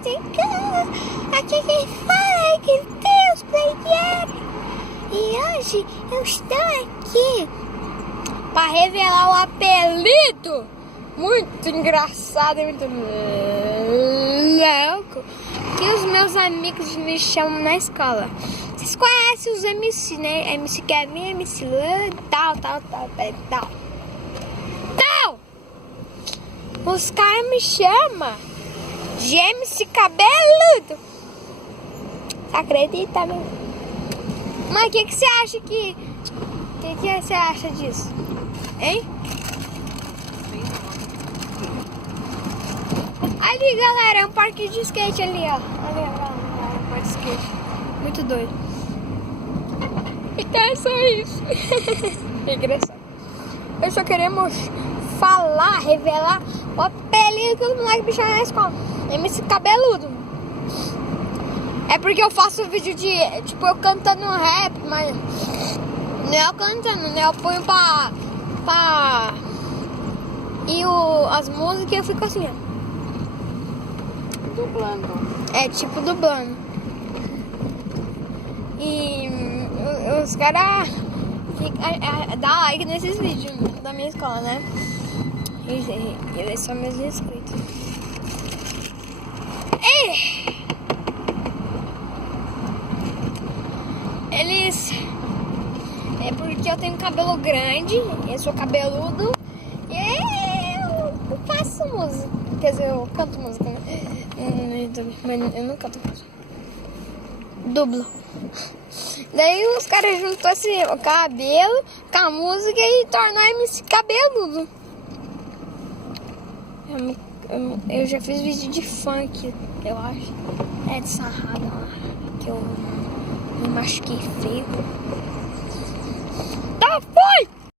Aqui quem fala é que Deus Playero. E hoje eu estou aqui para revelar o apelido muito engraçado e muito louco que os meus amigos me chamam na escola. Vocês conhecem os MC, né? MC Kevin, MC Lan, tal. Os caras me chamam de MC Cabeludo. Você acredita, meu? Mas o que você acha que você acha disso? Hein? Ali, galera, é um parque de skate ali, ó. Ali, ó, um parque de skate. Muito doido. Então é só isso. É engraçado. Eu só queremos falar, revelar o apelido que os moleques me chamam na escola. MC Cabeludo. É porque eu faço vídeo de, tipo, eu cantando rap, mas não é eu cantando, né? Eu ponho pra e as músicas eu fico assim, ó. Dublando. É, tipo, dublando. E os caras dá like nesses vídeos da minha escola, né? E eles são meus inscritos. Eles... É porque eu tenho cabelo grande, eu sou cabeludo e eu faço música. Quer dizer, eu canto música, né? Mas eu não canto música. Dublo. Daí os caras juntou esse cabelo com a música e tornou MC Cabeludo. Eu já fiz vídeo de funk, eu acho. É de sarrada lá, que eu me machuquei feio. Tá, foi!